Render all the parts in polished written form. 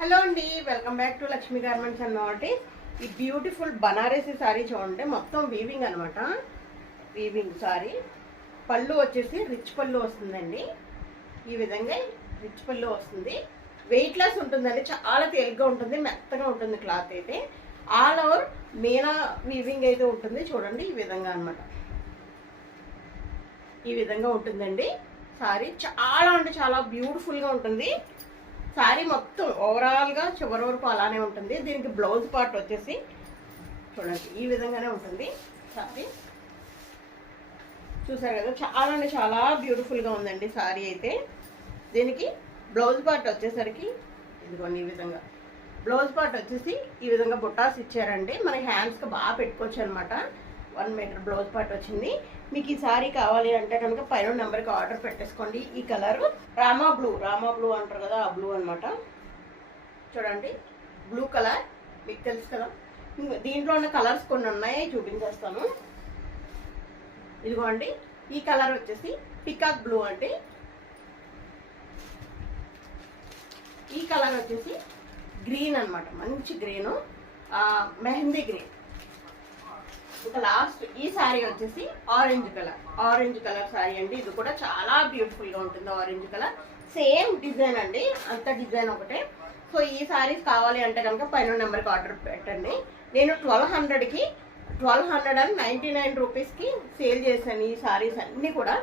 Hello అండి, welcome back to Lakshmi garments and novelties. ఈ beautiful Banarasi sorry చూడండి, మొత్తం వీవింగ్ అనమాట. వీవింగ్ సారీ పళ్ళు వచ్చేసి రిచ్ పళ్ళు వస్తుందండి. ఈ విధంగా రిచ్ పళ్ళు వస్తుంది. వెయిట్ లెస్ ఉంటుందండి, చాలా తేలిగ్గా ఉంటుంది, మెత్తగా ఉంటుంది క్లాత్ అయితే. ఆల్ ఓవర్ మీనా వీవింగ్ అయితే ఉంటుంది చూడండి. ఈ విధంగా అనమాట, ఈ విధంగా ఉంటుందండి సారీ. చాలా అంటే చాలా బ్యూటిఫుల్గా ఉంటుంది సారీ. మొత్తం ఓవరాల్గా చివరి వరకు అలానే ఉంటుంది. దీనికి బ్లౌజ్ పార్ట్ వచ్చేసి చూడండి ఈ విధంగానే ఉంటుంది సారీ. చూసారు కదా, చాలా అంటే చాలా బ్యూటిఫుల్గా ఉందండి సారీ అయితే. దీనికి బ్లౌజ్ పార్ట్ వచ్చేసరికి ఇదిగోండి ఈ విధంగా బ్లౌజ్ పార్ట్ వచ్చేసి ఈ విధంగా బుట్టాస్ ఇచ్చారండి. మన హ్యాండ్స్కి బాగా పెట్టుకోవచ్చు అనమాట. 1 మీటర్ బ్లౌజ్ పార్ట్ వచ్చింది. మీకు ఈ సారీ కావాలి అంటే కనుక పైన నెంబర్కి ఆర్డర్ పెట్టేసుకోండి. ఈ కలర్ రామా బ్లూ అంటారు కదా, ఆ బ్లూ అనమాట. చూడండి బ్లూ కలర్, మీకు తెలుసు కదా. దీంట్లో ఉన్న కలర్స్ కొన్ని ఉన్నాయి, చూపించేస్తాను. ఇదిగోండి ఈ కలర్ వచ్చేసి పికాక్ బ్లూ అండి. ఈ కలర్ వచ్చేసి గ్రీన్ అనమాట, మంచి గ్రీను, మెహందీ గ్రీన్. ఇంకా లాస్ట్ ఈ శారీ వచ్చేసి ఆరెంజ్ కలర్ శారీ అండి. ఇది కూడా చాలా బ్యూటిఫుల్గా ఉంటుంది. ఆరెంజ్ కలర్ సేమ్ డిజైన్ అండి, అంత డిజైన్ ఒకటే. సో ఈ శారీస్ కావాలి అంటే కనుక పైన నెంబర్కి ఆర్డర్ పెట్టండి. నేను 1299 రూపీస్కి సేల్ చేశాను ఈ శారీస్ అన్నీ కూడా.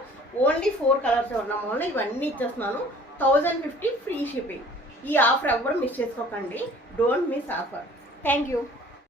ఓన్లీ 4 కలర్స్ ఉన్నాం వల్ల ఇవన్నీ ఇచ్చేస్తున్నాను. 1050 ఫ్రీ షిప్పింగ్. ఈ ఆఫర్ ఎవరు మిస్ చేసుకోకండి. Don't miss offer. Thank you.